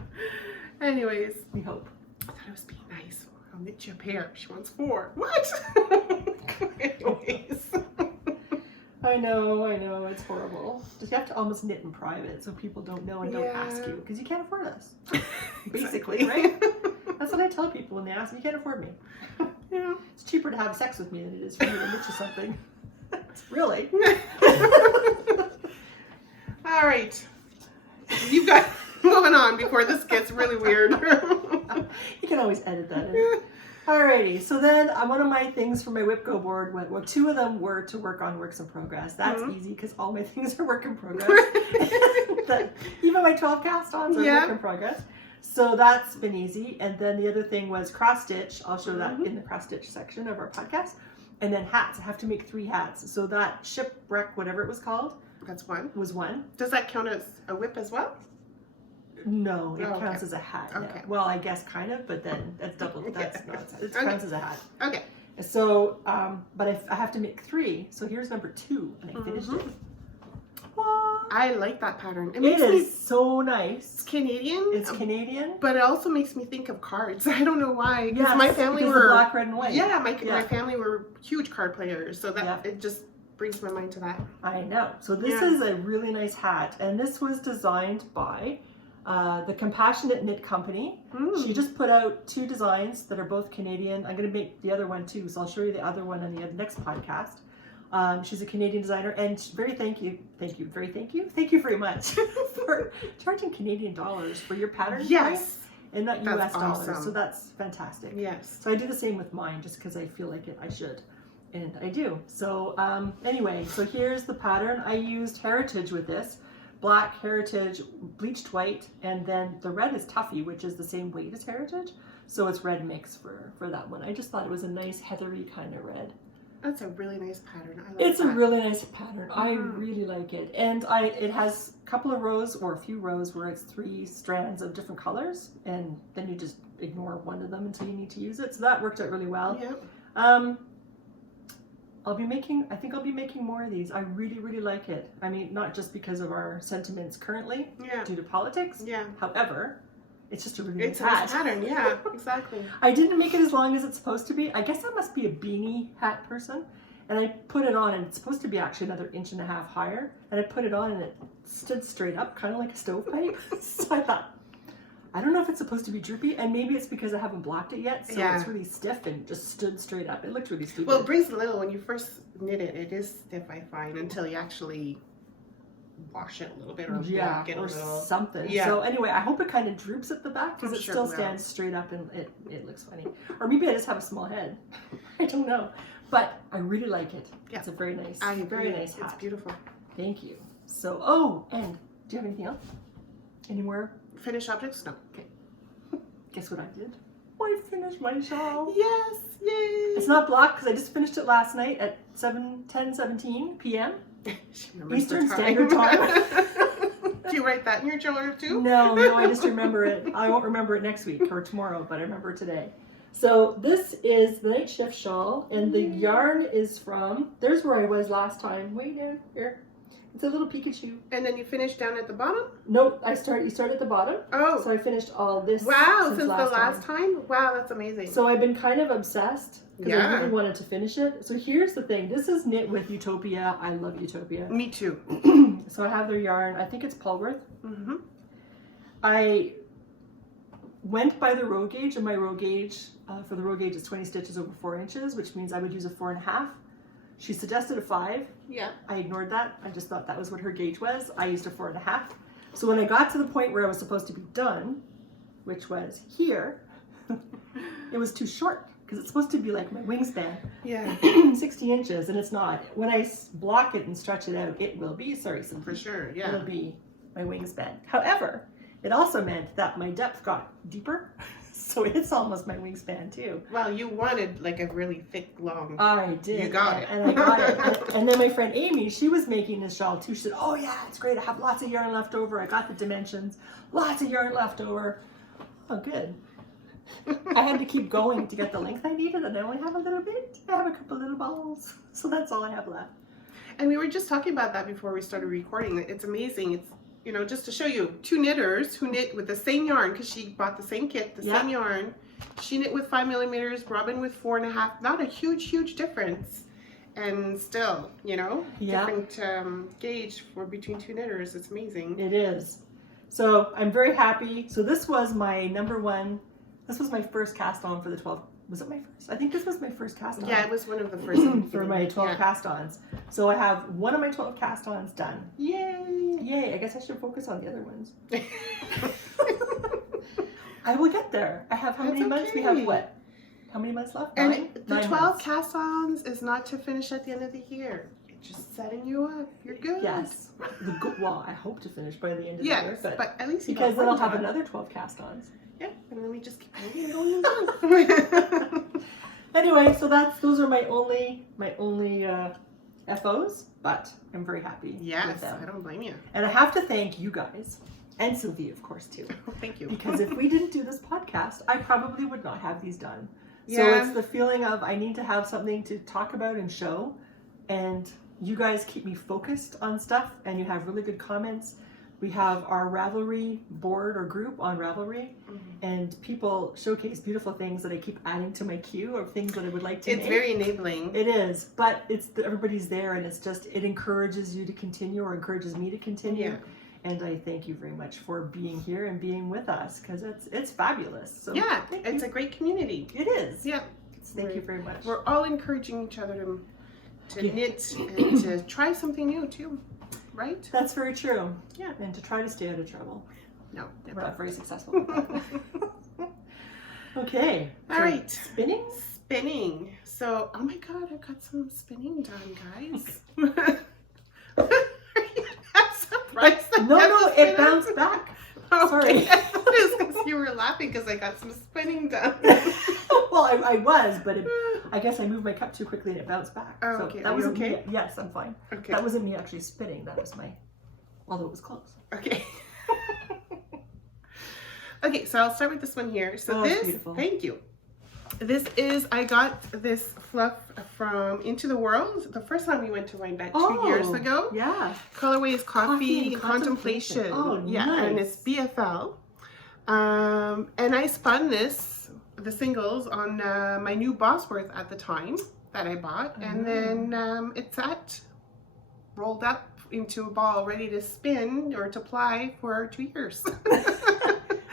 Anyways, we hope. I thought I was being nice. I'll knit you a pair. She wants 4. What? Anyways. I know, it's horrible. Just you have to almost knit in private so people don't know and don't ask Yeah. you because you can't afford us. Basically. Basically, right? That's what I tell people when they ask me, you can't afford me. Yeah. It's cheaper to have sex with me than it is for you to knit you something. Really? All right. You've got moving on before this gets really weird. You can always edit that in. Alrighty, so then one of my things for my Whip Go board, well, 2 of them were to work on works in progress. That's easy because all my things are work in progress. Even my 12 cast-ons are work in progress. So that's been easy. And then the other thing was cross stitch. I'll show that in the cross stitch section of our podcast. And then hats. I have to make 3 hats. So that shipwreck, whatever it was called, That's 1. was 1. Does that count as a whip as well? No, it Oh, counts okay. as a hat. now. Okay. Well, I guess kind of, but then that's double. That's Yeah. not. It Okay. counts as a hat. Okay. So, but I have to make 3. So here's number 2, and I finished it. What? I like that pattern. It It makes me is so nice. it's Canadian. It's Canadian. But it also makes me think of cards. I don't know why. Because Yes, my family because were the black, red, and white. Yeah, my family were huge card players, so that Yeah. it just brings my mind to that. I know. So this is a really nice hat, and this was designed by the Compassionate Knit Company. She just put out 2 designs that are both Canadian. I'm going to make the other one too, so I'll show you the other one in the next podcast. She's a Canadian designer, and thank you very much for charging Canadian dollars for your pattern. Yes. And not That's US dollars. awesome. So that's fantastic. Yes. So I do the same with mine just because I feel like I should. And I do. So anyway, so here's the pattern. I used Heritage with this. Black Heritage, bleached white, and then the red is Tuffy, which is the same weight as Heritage. So it's red mix for that one. I just thought it was a nice heathery kind of red. That's a really nice pattern. I like It's that. a really nice pattern. I really like it. And it has a couple of rows or a few rows where it's 3 strands of different colors, and then you just ignore one of them until you need to use it. So that worked out really well. Yep. I think I'll be making more of these. I really, really like it. I mean, not just because of our sentiments currently due to politics. Yeah. However, it's just a really It's nice a hat. nice pattern. Yeah, exactly. I didn't make it as long as it's supposed to be. I guess I must be a beanie hat person. And I put it on, and it's supposed to be actually another 1.5 inches higher. And I put it on, and it stood straight up, kind of like a stovepipe. So I thought, I don't know if it's supposed to be droopy, and maybe it's because I haven't blocked it yet, so it's really stiff and just stood straight up. It looked really stupid. Well, it brings a little, when you first knit it, it is stiff, I find, until you actually wash it a little bit or block it a or little. something. Yeah. So anyway, I hope it kind of droops at the back because I'm it sure still it will. stands straight up and it looks funny. Or maybe I just have a small head. I don't know. But I really like it. Yeah. It's a very nice, very nice hat. It's beautiful. Thank you. So, and do you have anything else? Any more? Finished objects? No. Okay. Guess what I did? I finished my shawl. Yes! Yay! It's not blocked because I just finished it last night at 10:17 p.m. Eastern Standard Time. Do you write that in your journal too? No, I just remember it. I won't remember it next week or tomorrow, but I remember it today. So this is the night shift shawl, and the yarn is from, there's where I was last time, way down here. It's a little Pikachu. And then you finish down at the bottom? Nope, you start at the bottom. Oh. So I finished all this. Wow, since since the last time? Wow, that's amazing. So I've been kind of obsessed because I Yeah. really wanted to finish it. So here's the thing. This is knit with Utopia. I love Utopia. Me too. So I have their yarn. I think it's Polworth. Mm-hmm. I went by the row gauge, and my row gauge for the row gauge is 20 stitches over 4 inches, which means I would use a 4.5. She suggested a 5. Yeah. I ignored that. I just thought that was what her gauge was. I used a 4.5. So when I got to the point where I was supposed to be done, which was here, it was too short because it's supposed to be like my wingspan. Yeah. 60 inches, and it's not. When I block it and stretch it out, it will be, sorry, Sylvie. For sure, yeah. It'll be my wingspan. However, it also meant that my depth got deeper, so it's almost my wingspan too. Well, you wanted like a really thick, long. I did. You got it. And I got it. And then my friend Amy, she was making this shawl too. She said, oh yeah, it's great. I have lots of yarn left over. I got the dimensions. Lots of yarn left over. Oh, good. I had to keep going to get the length I needed, and I only have a little bit. I have a couple little balls. So that's all I have left. And we were just talking about that before we started recording. It's amazing. It's, you know, just to show you, 2 knitters who knit with the same yarn, because she bought the same kit, the same yarn. She knit with 5 millimeters, Robin with 4.5. Not a huge difference. And still, you know, different gauge for between 2 knitters. It's amazing. It is. So I'm very happy. So this was my number one. This was my first cast on for the 12. Was it my first? I think this was my first cast on. Yeah, it was one of the first for my 12 cast ons. So I have one of my 12 cast ons done. Yay! Yay! I guess I should focus on the other ones. I will get there. I have how many months? We have what? How many months left? And 9? the 9 12 months. cast-ons is not to finish at the end of the year. It's just setting you up. You're good. Yes. Well, I hope to finish by the end of the Yes, year. but at least you because got then I'll one have done. another 12 cast ons. Yeah, and then we just keep going and going and going. Anyway, so those are my only FOs, but I'm very happy with Yes, them. I don't blame you. And I have to thank you guys and Sylvie, of course, too. Thank you. Because if we didn't do this podcast, I probably would not have these done. So Yeah. it's the feeling of I need to have something to talk about and show, and you guys keep me focused on stuff, and you have really good comments. We have our Ravelry board or group on Ravelry, and people showcase beautiful things that I keep adding to my queue of things that I would like to make. It's very enabling. It is, but everybody's there, and it encourages you to continue, or encourages me to continue. Yeah. And I thank you very much for being here and being with us, because it's fabulous. So yeah, it's a great community. It is. Yeah. Thank you very much. We're all encouraging each other to knit and to try something new too, right? That's very true. Yeah. And to try to stay out of trouble. No, we're not very successful with that. Okay. All right. Spinning? Spinning. So, oh my God, I've got some spinning done, guys. No, it bounced back. Okay. Sorry. I thought it was because you were laughing because I got some spinning done. Well, I was, but I guess I moved my cup too quickly and it bounced back. Oh, so okay. That Are you wasn't okay? Me. Yes, I'm fine. Okay. That wasn't me actually spinning. That was although it was close. Okay. Okay, so I'll start with this one here. So this, beautiful. Thank you. I got this fluff from Into the World the first time we went to Rhinebeck 2 years ago. Yeah. Colorway is Coffee and Contemplation. Oh, yeah, nice. and it's BFL. And I spun the singles on my new Bosworth at the time that I bought, and then it sat rolled up into a ball ready to spin or to ply for 2 years.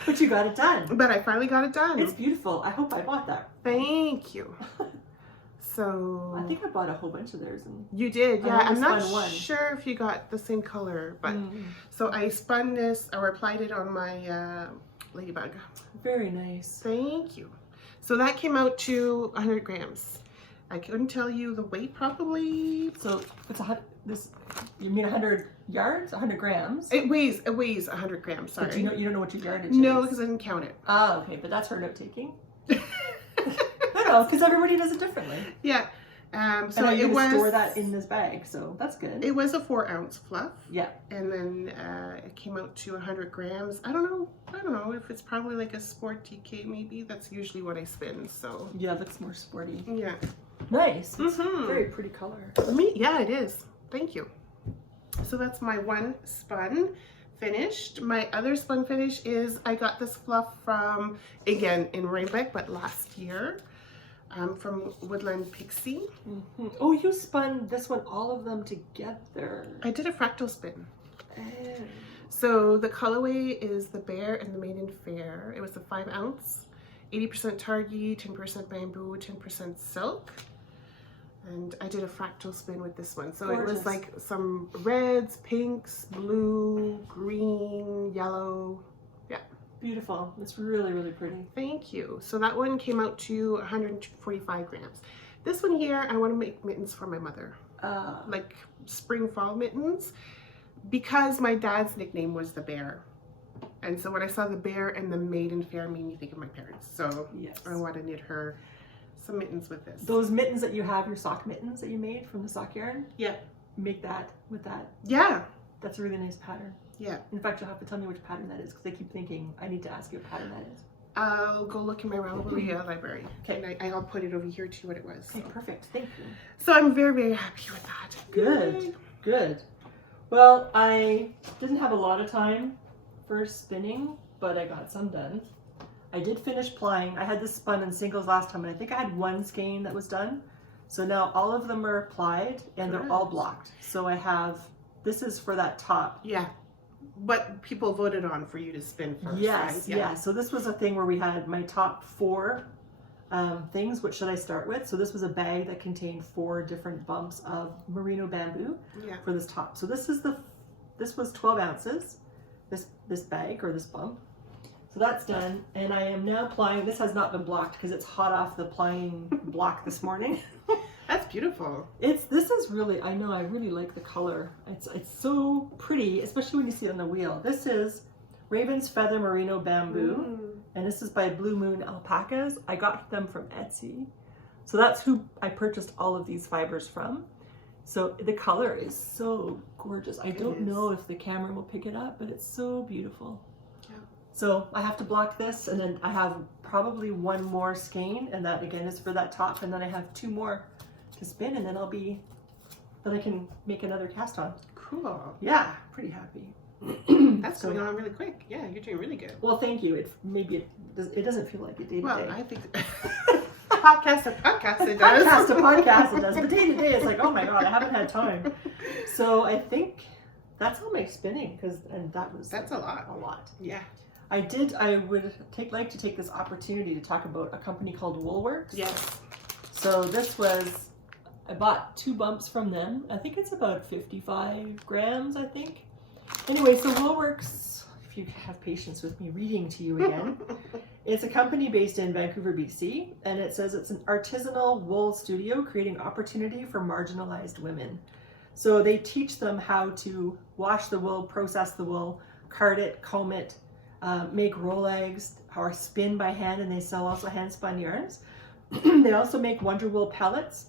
But you got it done. But I finally got it done. It's beautiful. I hope I bought that. Thank you. So I think I bought a whole bunch of theirs. And you did, yeah. I I'm not spun one. sure if you got the same color, but so I spun this or applied it on my ladybug. Very nice. Thank you. So that came out to 100 grams. I couldn't tell you the weight probably. So it's you mean 100 yards, 100 grams? It weighs 100 grams. Sorry. But you don't know what your yardage No, is? because I didn't count it. Oh, okay, but that's her note taking. No, because everybody does it differently. Yeah. So and I'm going to store that in this bag, so that's good. It was a 4-ounce fluff. Yeah. And then it came out to 100 grams. I don't know if it's probably like a Sport TK maybe. That's usually what I spin. So yeah, it looks more sporty. Yeah. Nice. It's very pretty color. Yeah, it is. Thank you. So that's my one spun finished. My other spun finish is I got this fluff from, again, in Rhinebeck, but last year. From Woodland Pixie. Oh, you spun this one, all of them together. I did a fractal spin. Oh. So the colorway is the Bear and the Maiden Fair. It was a 5-ounce, 80% targi, 10% bamboo, 10% silk. And I did a fractal spin with this one. So Gorgeous. It was like some reds, pinks, blue, green, yellow. Yeah. Beautiful. It's really, really pretty. Thank you. So that one came out to 145 grams. This one here, I want to make mittens for my mother. Like spring fall mittens. Because my dad's nickname was the Bear. And so when I saw the Bear and the Maiden Fair, made me think of my parents. So yes. I want to knit her some mittens with this. Those mittens that you have, your sock mittens that you made from the sock yarn? Yeah. Make that with that. Yeah. That's a really nice pattern. Yeah. In fact, you'll have to tell me which pattern that is because I keep thinking I need to ask you what pattern that is. I'll go look in my Ravelry library. Okay. And I'll put it over here too, what it was. Okay, perfect. Thank you. So I'm very, very happy with that. Good. Good. Well, I didn't have a lot of time for spinning, but I got some done. I did finish plying. I had this spun in singles last time, and I think I had one skein that was done. So now all of them are plied, and they're all blocked. So I have, this is for that top. Yeah. What people voted on for you to spin first. Yes, right? yeah. So this was a thing where we had my top 4 things. What should I start with? So this was a bag that contained 4 different bumps of merino bamboo for this top. So this was 12 ounces, this bag or this bump. So that's done, and I am now plying. This has not been blocked because it's hot off the plying block this morning. That's beautiful. This is really, I know, I really like the color. It's so pretty, especially when you see it on the wheel. This is Raven's Feather Merino Bamboo, and this is by Blue Moon Alpacas. I got them from Etsy. So that's who I purchased all of these fibers from. So the color is so gorgeous. I don't know if the camera will pick it up, but it's so beautiful. Yeah. So I have to block this, and then I have probably one more skein, and that again is for that top, and then I have 2 more to spin, and then I can make another cast on. Cool. Yeah, pretty happy. That's going on really quick. Yeah, you're doing really good. Well, thank you. It doesn't feel like it day to Well, day. I think podcast to podcast it does. Podcast to podcast it does. But day to day, it's like, oh my god, I haven't had time. So I think that's all my spinning That's a lot. A lot. Yeah. I would like to take this opportunity to talk about a company called Woolworks. Yes. So I bought 2 bumps from them. I think it's about 55 grams, I think. Anyway, so Woolworks, if you have patience with me reading to you again, it's a company based in Vancouver, BC, and it says it's an artisanal wool studio creating opportunity for marginalized women. So they teach them how to wash the wool, process the wool, card it, comb it, make roll eggs, or spin by hand, and they sell also hand spun yarns. They also make Wonder Wool pellets,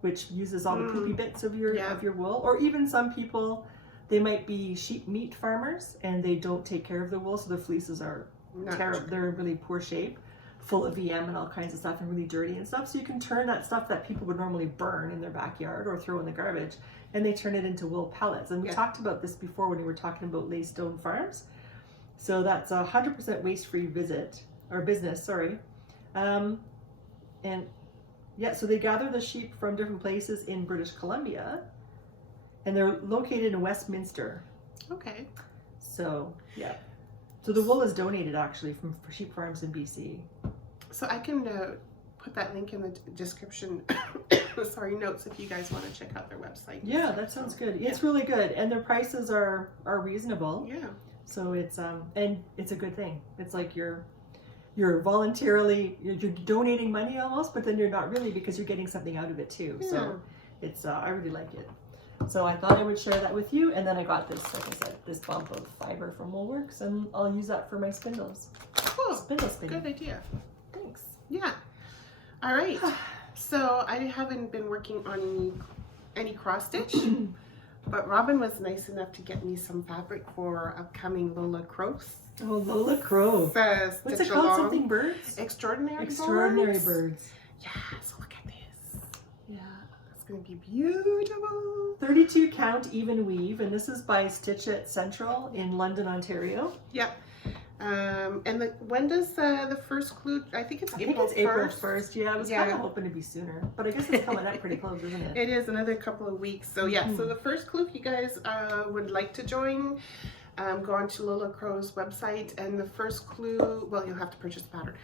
which uses all the poopy bits of your wool. Or even some people, they might be sheep meat farmers and they don't take care of the wool, so the fleeces are terrible. They're in really poor shape, full of VM and all kinds of stuff, and really dirty and stuff. So you can turn that stuff that people would normally burn in their backyard or throw in the garbage, and they turn it into wool pellets. And we talked about this before when we were talking about Laystone Farms. So that's a 100% waste-free business. And yeah, so they gather the sheep from different places in British Columbia, and they're located in Westminster. Okay. So yeah, so the wool is donated actually for sheep farms in BC. So I can put that link in the description. Notes if you guys want to check out their website. Yeah, that sounds good. It's really good, and their prices are reasonable. Yeah. So it's and it's a good thing. It's like you're voluntarily you're donating money almost, but then you're not really, because you're getting something out of it too. Yeah. So it's I really like it. So I thought I would share that with you, and then I got this, like I said, this bump of fiber from Woolworks, and I'll use that for my spindles. Cool. Spindle spinning. Good idea. Thanks. Yeah. All right. So I haven't been working on any cross stitch, but Robin was nice enough to get me some fabric for upcoming Lola Crow's. Oh, Lola Crow. What's it called? Something birds? Extraordinary birds. Yeah, so look at this. Yeah. It's going to be beautiful. 32 count even weave, and this is by Stitch It Central in London, Ontario. Yep. And when does the first clue? I think it's April 1st. April 1st. Yeah, I was kind of hoping to be sooner, but I guess it's coming up pretty close, isn't it? It is another couple of weeks. So yeah, so the first clue, if you guys would like to join, go on to Lola Crow's website, and the first clue, well, you'll have to purchase the pattern.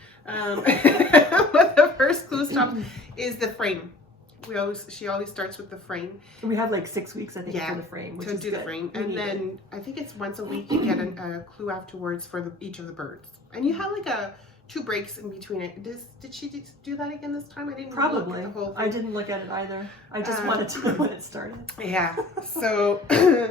But the first clue stop is the frame. She always starts with the frame. We have like 6 weeks, I think, for the frame. To do the frame. And then I think it's once a week you get a clue afterwards for each of the birds. And you have like 2 breaks in between it. Did she do that again this time? I didn't probably. Look at the whole thing. I didn't look at it either. I just wanted to know when it started. Yeah. So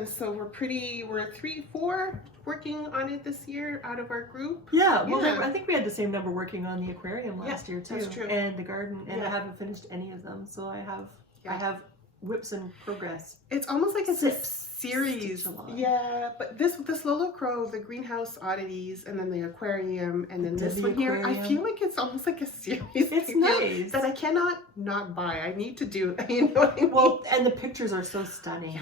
so we're 3-4 working on it this year out of our group. Yeah. Well, I think we had the same number working on the aquarium last year too. That's true. And the garden, and I haven't finished any of them, so I have whips in progress. It's almost like it's a series. Yeah, but this Lola Crow, the greenhouse oddities, and then the aquarium, and then this one here, I feel like it's almost like a series. It's nice that I cannot not buy. I need to do. You know what I mean? Well, and the pictures are so stunning. Yeah.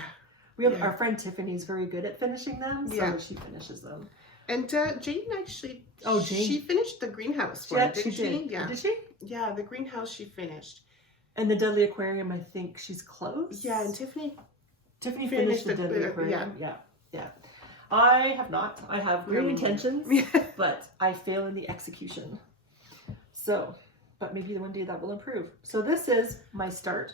We have our friend Tiffany's very good at finishing them, so she finishes them. And Jane actually, Jane. She finished the greenhouse for it, didn't she? Yeah. Did she? Yeah, the greenhouse she finished. And the Deadly Aquarium, I think she's close. Yeah, and Tiffany finished the Deadly Aquarium. Yeah. I have not. I have great intentions, but I fail in the execution. So, but maybe one day that will improve. So this is my start.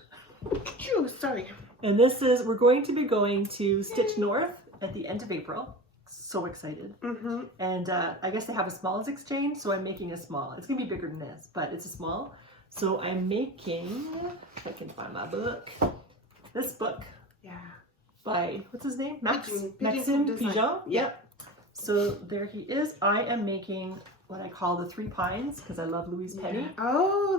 Oh, sorry. And we're going to be going to Stitch North at the end of April. So excited. Mm-hmm. And I guess they have a smalls exchange, so I'm making a small. It's going to be bigger than this, but it's a small. So I'm making, if I can find my book, this book. Yeah. By, what's his name? Maxime Pigeon. Yep. So there he is. I am making what I call the 3 pines, because I love Louise Penny. Oh,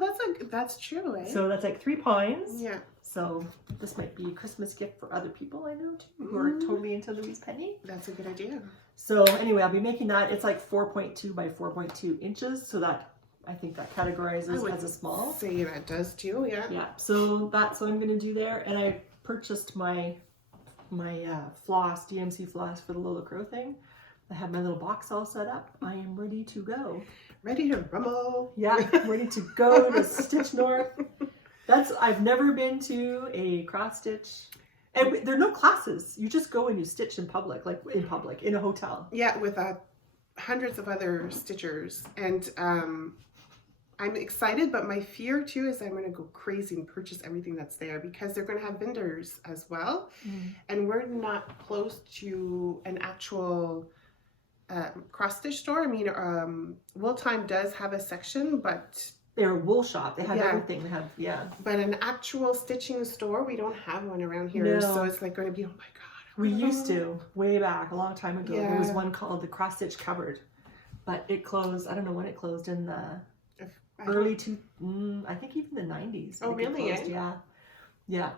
that's true, eh? So that's like 3 pines. Yeah. So this might be a Christmas gift for other people I know too, who are totally into Louise Penny. That's a good idea. So anyway, I'll be making that. It's like 4.2 by 4.2 inches, so that I think that categorizes as a small. Say that does too, yeah. Yeah, so that's what I'm going to do there. And I purchased my floss, DMC floss for the Lola Crow thing. I have my little box all set up. I am ready to go. Ready to rumble. Yeah, I'm ready to go to Stitch North. I've never been to a cross stitch. And there are no classes. You just go and you stitch in public, in a hotel. Yeah, with hundreds of other stitchers. And I'm excited, but my fear too is I'm going to go crazy and purchase everything that's there because they're going to have vendors as well. And we're not close to an actual cross stitch store. I mean, Wool Time does have a section, but they're a wool shop. They have everything. They have, But an actual stitching store, we don't have one around here. No. So it's like going to be, oh my God. We used to, way back, a long time ago. Yeah. There was one called the Cross Stitch Cupboard. But it closed, I don't know when it closed, in the I think even the 90s. Oh, really? Closed. Yeah,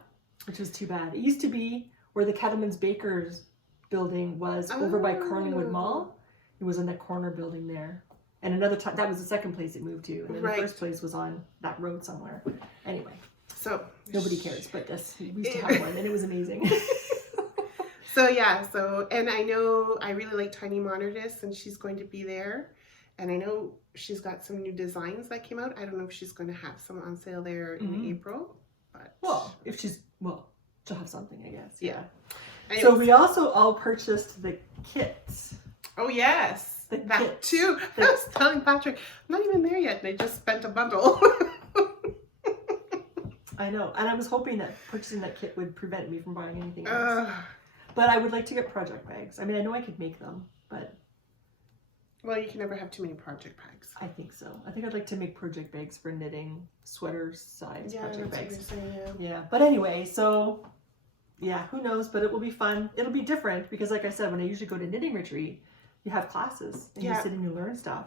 which was too bad. It used to be where the Kettleman's Bakers building was over by Carlingwood Mall. It was in that corner building there. And another time, that was the second place it moved to. And then the first place was on that road somewhere. Anyway, so nobody cares, but we used to have one and it was amazing. And I know I really like Tiny Monarchist and she's going to be there. And I know she's got some new designs that came out. I don't know if she's going to have some on sale there in April. But she'll have something, I guess. Yeah. Anyways. So we also all purchased the kits. Oh, yes. That too. I was telling Patrick, I'm not even there yet. And I just spent a bundle. I know. And I was hoping that purchasing that kit would prevent me from buying anything else. But I would like to get project bags. I mean, I know I could make them, but... Well, you can never have too many project bags. I think so. I think I'd like to make project bags for knitting, sweater size project bags. Yeah. But anyway, so who knows? But it will be fun. It'll be different because, like I said, when I usually go to knitting retreat, you have classes and you sit and you learn stuff.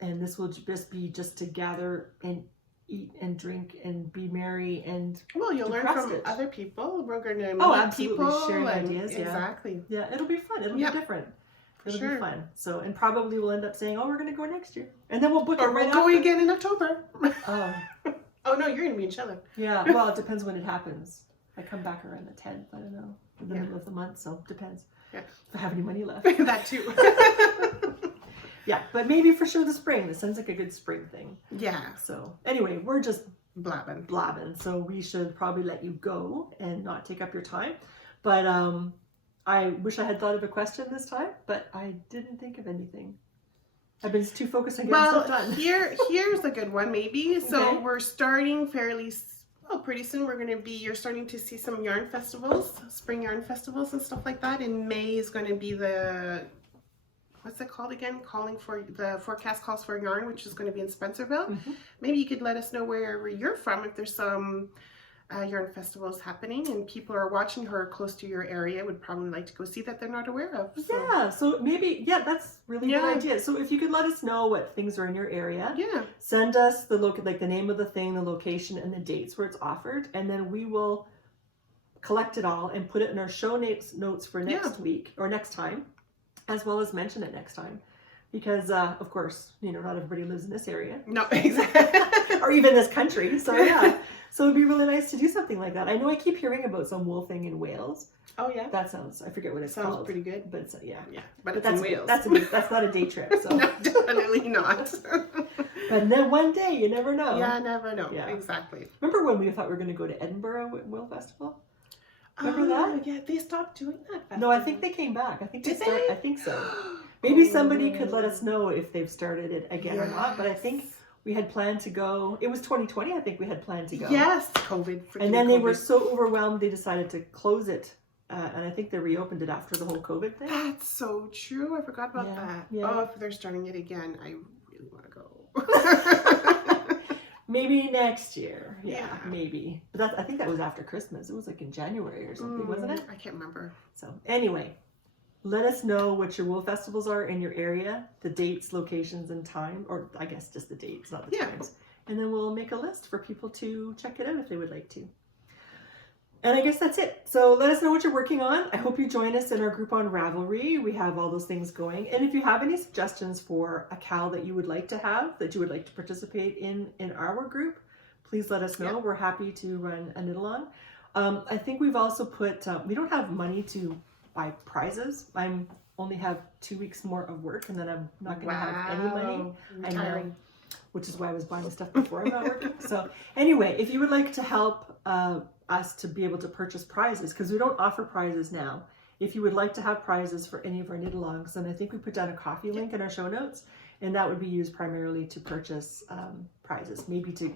And this will just be to gather and eat and drink and be merry and you'll learn from other people. We're going to meet people, sharing ideas. Exactly. Yeah, it'll be fun. It'll be different. It'll be fun. So, and probably we'll end up saying, we're going to go next year. And then we'll book it right after. Or we'll go again in October. Oh. Oh, no, you're going to be in Chile. Yeah, well, it depends when it happens. I come back around the 10th, I don't know, in the middle of the month, so it depends. Yeah. If I have any money left. That too. Yeah, but maybe for sure the spring. This sounds like a good spring thing. Yeah. So, anyway, we're just blabbing. So we should probably let you go and not take up your time. But, I wish I had thought of a question this time, but I didn't think of anything. I've been too focused on getting stuff done. Here's a good one, maybe. So we're starting pretty soon. You're starting to see some yarn festivals, spring yarn festivals and stuff like that. In May is going to be what's it called again? The forecast calls for yarn, which is going to be in Spencerville. Maybe you could let us know where you're from, if there's some yarn festivals happening and people are watching who are close to your area would probably like to go see that they're not aware of. So. So maybe, that's really good idea. So if you could let us know what things are in your area, send us the name of the thing, the location, and the dates where it's offered, and then we will collect it all and put it in our show notes for next week or next time, as well as mention it next time. Because, of course, not everybody lives in this area. No, exactly. Or even this country. So, So it'd be really nice to do something like that. I know I keep hearing about some wool thing in Wales. Oh, yeah? That sounds, I forget what it sounds called. Pretty good. But it's, Yeah, but that's in Wales. That's not a day trip. So. No, definitely not. But then one day, you never know. Yeah, never know. Yeah. Exactly. Remember when we thought we were going to go to Edinburgh Wool Festival? Remember that? Yeah, they stopped doing that festival. No, I think they came back. I think I think so. Maybe somebody could let us know if they've started it again or not. But I think we had planned to go. It was 2020, I think we had planned to go. Yes, COVID. And then they were so overwhelmed, they decided to close it. And I think they reopened it after the whole COVID thing. That's so true. I forgot about that. Yeah. Oh, if they're starting it again, I really want to go. Maybe next year. Yeah, maybe. But I think that was after Christmas. It was like in January or something, wasn't it? I can't remember. So anyway, let us know what your wool festivals are in your area, the dates, locations, and time, or I guess just the dates, not the times. And then we'll make a list for people to check it out if they would like to. And I guess that's it. So let us know what you're working on. I hope you join us in our group on Ravelry. We have all those things going. And if you have any suggestions for a CAL that you would like to have, that you would like to participate in our group, please let us know. We're happy to run a knit along. I think we've also put, we don't have money to buy prizes. I'm only have 2 weeks more of work and then I'm not going to have any money. Retiring. Which is why I was buying stuff before I'm not working. So anyway, if you would like to help us to be able to purchase prizes, because we don't offer prizes now. If you would like to have prizes for any of our knit-alongs, then I think we put down a coffee link in our show notes, and that would be used primarily to purchase prizes, maybe to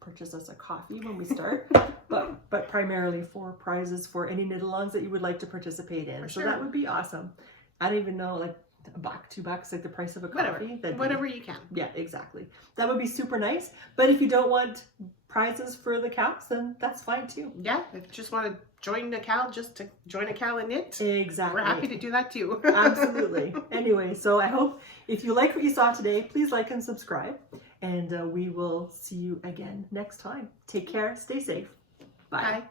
purchase us a coffee when we start, but primarily for prizes for any knit-alongs that you would like to participate in. So that would be awesome. I don't even know, like $1, $2, like the price of a coffee. Whatever you can. Yeah, exactly. That would be super nice. But if you don't want prizes for the cows, then that's fine too. Yeah, if you just want to join the cow, just to join a cow and knit. Exactly. We're happy to do that too. Absolutely. Anyway, so I hope if you like what you saw today, please like and subscribe. And we will see you again next time. Take care. Stay safe. Bye. Bye.